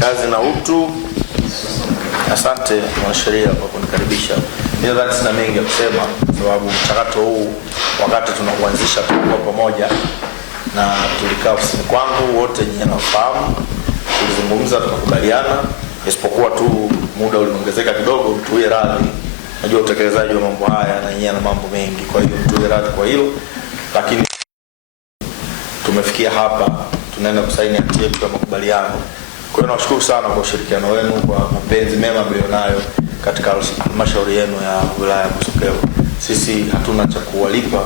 Kazi na utu. Asante mwanasheria kwa kunikaribisha. Nadhani sina mengi ya kusema kwa sababu mchakato huu wakati tunaanzisha tulikuwa pamoja na tulikaa ofisini kwangu, wote nyinyi mnafahamu, tulizungumza, tukakubaliana, isipokuwa tu muda uliongezeka kidogo, tuwe radhi. Najua utekelezaji wa mambo haya na nyinyi na mambo mengi, kwa hiyo tuwe radhi kwa hilo, lakini tumefikia hapa, tunaenda kusaini hati yetu ya makubaliano. Kwa hiyo nawashukuru sana kwa ushirikiano wenu, kwa mapenzi mema mlionayo katika halmashauri yenu ya wilaya ya Busokelo. Sisi hatuna cha kuwalipa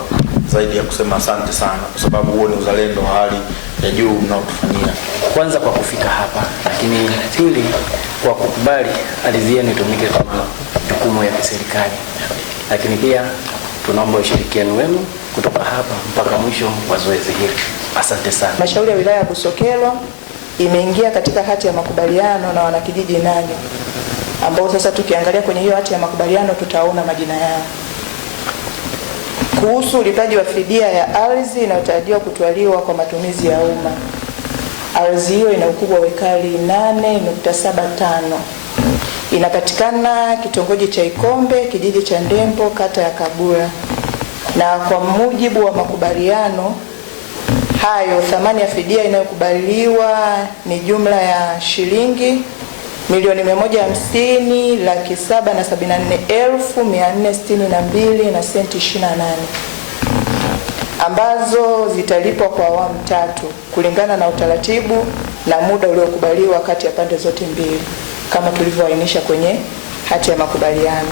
zaidi ya kusema asante sana, kwa sababu huo ni uzalendo wa hali ya juu mnaotufanyia. Kwanza kwa kufika hapa, lakini pili kwa kukubali ardhi yenu itumike kama jukumu ya serikali. Lakini pia tunaomba ushirikiano wenu kutoka hapa mpaka mwisho wa zoezi hili. Asante sana. Halmashauri ya wilaya ya Busokelo imeingia katika hati ya makubaliano na wanakijiji 8 ambao sasa tukiangalia kwenye hiyo hati ya makubaliano tutaona majina yao. Kuhusu ulipaji wa fidia ya ardhi inayotarajiwa kutwaliwa kwa matumizi ya umma. Ardhi hiyo ina ukubwa wa ekari 8.75. Inapatikana kitongoji cha Ikombe, kijiji cha Ndembo, kata ya Kabura. Na kwa mujibu wa makubaliano hayo, thamani ya fidia inayokubaliwa ni jumla ya shilingi 1,774,462 na senti 28 ambazo zitalipwa kwa awamu 3 kulingana na utaratibu na muda uliokubaliwa kati ya pande zote mbili kama tulivyoainisha kwenye hati ya makubaliano.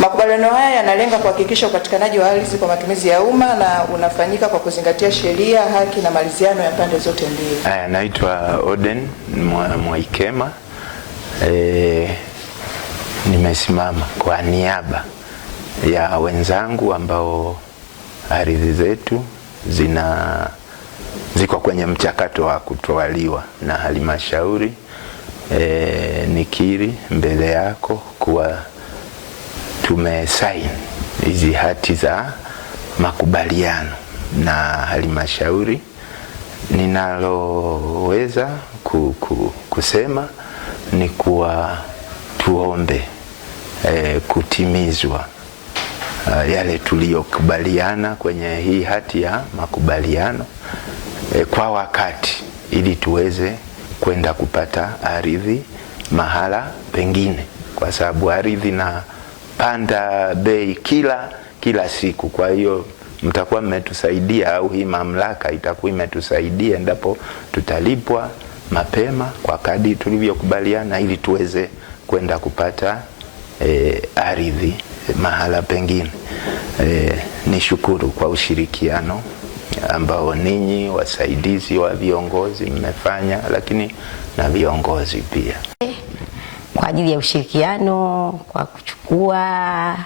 Makubaliano haya yanalenga kuhakikisha upatikanaji wa ardhi kwa matumizi ya umma na unafanyika kwa kuzingatia sheria, haki na maridhiano ya pande zote mbili. Naitwa Oden Mwaikema. Nimesimama kwa niaba ya wenzangu ambao ardhi zetu ziko kwenye mchakato wa kutwaliwa na halmashauri. Nikiri mbele yako kuwa tumesaini hizi hati za makubaliano na halmashauri. Ninaloweza kusema ni kuwa tuombe kutimizwa yale tuliyokubaliana kwenye hii hati ya makubaliano kwa wakati, ili tuweze kwenda kupata ardhi mahala pengine, kwa sababu ardhi na panda bei kila siku. Kwa hiyo mtakuwa mmetusaidia, au hii mamlaka itakuwa imetusaidia endapo tutalipwa mapema kwa kadri tulivyokubaliana, ili tuweze kwenda kupata ardhi mahala pengine. Nishukuru kwa ushirikiano ambao ninyi wasaidizi wa viongozi mmefanya, lakini na viongozi pia kwa ajili ya ushirikiano kwa kuchukua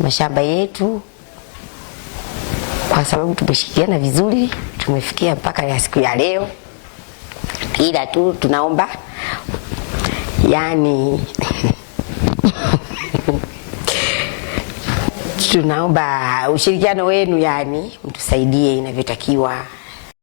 mashamba yetu, kwa sababu tumeshirikiana vizuri, tumefikia mpaka ya siku ya leo. Ila tu tunaomba tunaomba ushirikiano wenu, mtusaidie inavyotakiwa.